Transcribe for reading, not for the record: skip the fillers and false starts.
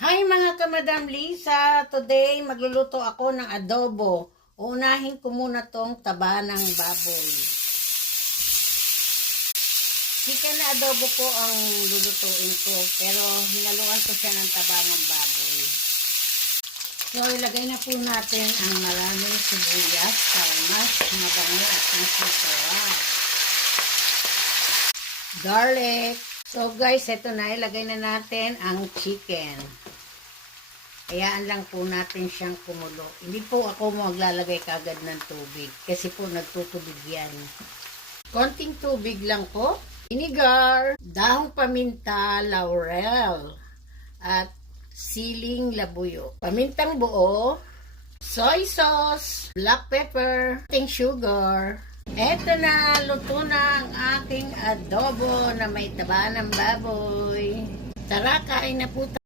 Hi mga kamadam Lisa! Today magluluto ako ng adobo. Unahin ko muna tong taba ng baboy. Chicken na adobo po ang lulutuin ko, pero hinaluan ko siya ng taba ng baboy. So ilagay na po natin ang maraming sibuyas para mas mabango at mas masarap. Garlic. So guys, ito na, ilagay na natin ang chicken. Hayaan lang po natin siyang kumulo. Hindi po ako maglalagay kagad ng tubig kasi po nagtutubig yan. Konting tubig lang po. Vinegar, dahong paminta, laurel, at siling labuyo. Pamintang buo, soy sauce, black pepper, ating sugar. Eto na, luto na ang aking adobo na may taba ng baboy. Tara, kain na po tayo.